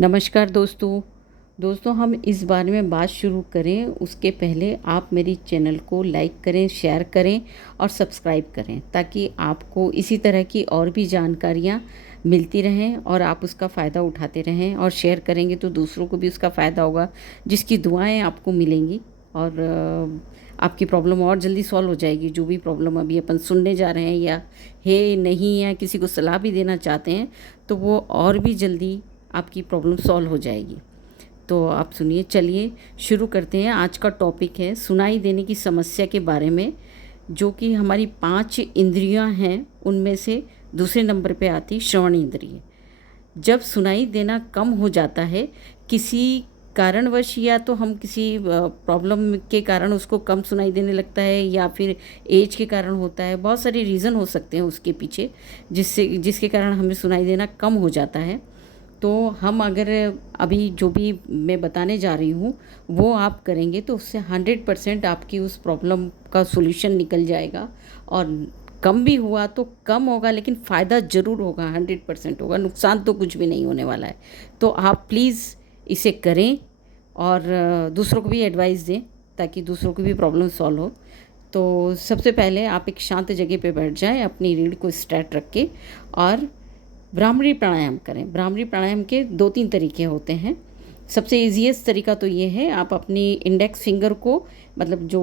नमस्कार दोस्तों हम इस बारे में बात शुरू करें उसके पहले आप मेरी चैनल को लाइक करें, शेयर करें और सब्सक्राइब करें ताकि आपको इसी तरह की और भी जानकारियाँ मिलती रहें और आप उसका फ़ायदा उठाते रहें। और शेयर करेंगे तो दूसरों को भी उसका फ़ायदा होगा, जिसकी दुआएं आपको मिलेंगी और आपकी प्रॉब्लम और जल्दी सॉल्व हो जाएगी। जो भी प्रॉब्लम अभी अपन सुनने जा रहे हैं या है नहीं, या किसी को सलाह भी देना चाहते हैं, तो वो और भी जल्दी आपकी प्रॉब्लम सॉल्व हो जाएगी। तो आप सुनिए, चलिए शुरू करते हैं। आज का टॉपिक है सुनाई देने की समस्या के बारे में, जो कि हमारी 5 इंद्रियां हैं, उनमें से दूसरे नंबर पे आती श्रवण इंद्रिय। जब सुनाई देना कम हो जाता है किसी कारणवश, या तो हम किसी प्रॉब्लम के कारण उसको कम सुनाई देने लगता है, या फिर एज के कारण होता है। बहुत सारे रीज़न हो सकते हैं उसके पीछे जिसके कारण हमें सुनाई देना कम हो जाता है। तो हम अगर अभी जो भी मैं बताने जा रही हूँ वो आप करेंगे तो उससे 100% आपकी उस प्रॉब्लम का सॉल्यूशन निकल जाएगा। और कम भी हुआ तो कम होगा, लेकिन फ़ायदा ज़रूर होगा, 100% होगा। नुकसान तो कुछ भी नहीं होने वाला है। तो आप प्लीज़ इसे करें और दूसरों को भी एडवाइस दें ताकि दूसरों की भी प्रॉब्लम सॉल्व हो। तो सबसे पहले आप एक शांत जगह पे बैठ जाएं, अपनी रीढ़ को स्ट्रेट रख के, और भ्रामरी प्राणायाम करें। भ्रामरी प्राणायाम के 2-3 तरीके होते हैं। सबसे ईजीएस्ट तरीका तो ये है, आप अपनी इंडेक्स फिंगर को, मतलब जो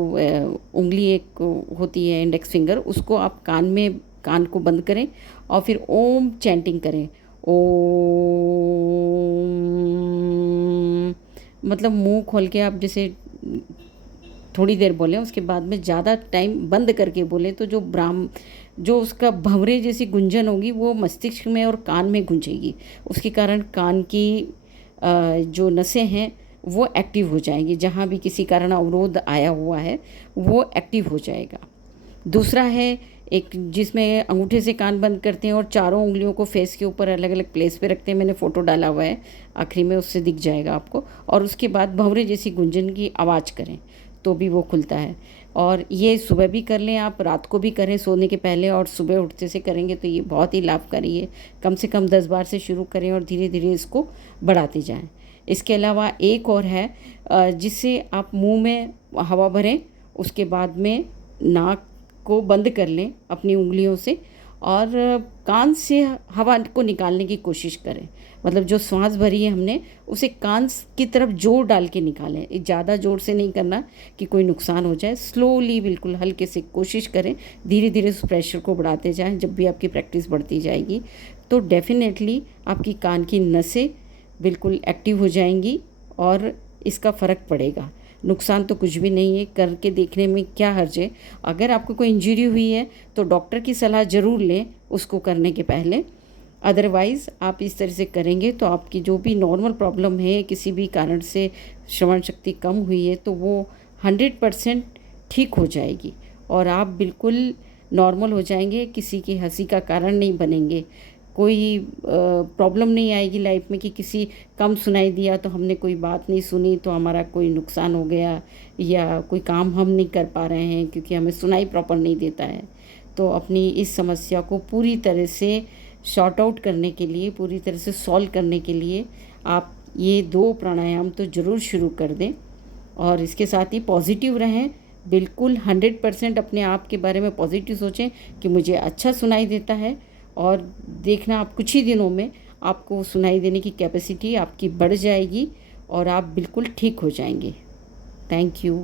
उंगली एक होती है इंडेक्स फिंगर, उसको आप कान को बंद करें और फिर ओम चैंटिंग करें। ओम, मतलब मुंह खोल के आप जैसे थोड़ी देर बोलें, उसके बाद में ज़्यादा टाइम बंद करके बोलें तो जो उसका भंवरे जैसी गुंजन होगी वो मस्तिष्क में और कान में गूंजेगी। उसके कारण कान की जो नसें हैं वो एक्टिव हो जाएंगी। जहाँ भी किसी कारण अवरोध आया हुआ है वो एक्टिव हो जाएगा। दूसरा है एक, जिसमें अंगूठे से कान बंद करते हैं और चारों उंगलियों को फेस के ऊपर अलग अलग प्लेस पे रखते हैं। मैंने फ़ोटो डाला हुआ है, आखिरी में उससे दिख जाएगा आपको। और उसके बाद भंवरे जैसी गुंजन की आवाज़ करें तो भी वो खुलता है। और ये सुबह भी कर लें, आप रात को भी करें सोने के पहले, और सुबह उठते से करेंगे तो ये बहुत ही लाभकारी है। कम से कम 10 बार से शुरू करें और धीरे धीरे इसको बढ़ाते जाएं। इसके अलावा एक और है, जिससे आप मुंह में हवा भरें, उसके बाद में नाक को बंद कर लें अपनी उंगलियों से, और कान से हवा को निकालने की कोशिश करें। मतलब जो सांस भरी है हमने, उसे कान की तरफ जोर डाल के निकालें। ज़्यादा जोर से नहीं करना कि कोई नुकसान हो जाए। स्लोली, बिल्कुल हल्के से कोशिश करें। धीरे धीरे उस प्रेशर को बढ़ाते जाएं। जब भी आपकी प्रैक्टिस बढ़ती जाएगी तो डेफिनेटली आपकी कान की नसें बिल्कुल एक्टिव हो जाएंगी और इसका फ़र्क पड़ेगा। नुकसान तो कुछ भी नहीं है, करके देखने में क्या हर्ज है। अगर आपको कोई इंजरी हुई है तो डॉक्टर की सलाह ज़रूर लें उसको करने के पहले। अदरवाइज़ आप इस तरह से करेंगे तो आपकी जो भी नॉर्मल प्रॉब्लम है, किसी भी कारण से श्रवण शक्ति कम हुई है, तो वो 100% ठीक हो जाएगी और आप बिल्कुल नॉर्मल हो जाएंगे। किसी की हंसी का कारण नहीं बनेंगे। कोई प्रॉब्लम नहीं आएगी लाइफ में कि किसी कम सुनाई दिया तो हमने कोई बात नहीं सुनी तो हमारा कोई नुकसान हो गया, या कोई काम हम नहीं कर पा रहे हैं क्योंकि हमें सुनाई प्रॉपर नहीं देता है। तो अपनी इस समस्या को पूरी तरह से शॉर्ट आउट करने के लिए, पूरी तरह से सॉल्व करने के लिए आप ये 2 प्राणायाम तो ज़रूर शुरू कर दें। और इसके साथ ही पॉजिटिव रहें। बिल्कुल 100% अपने आप के बारे में पॉजिटिव सोचें कि मुझे अच्छा सुनाई देता है। और देखना, आप कुछ ही दिनों में आपको सुनाई देने की कैपेसिटी आपकी बढ़ जाएगी और आप बिल्कुल ठीक हो जाएंगे। Thank you.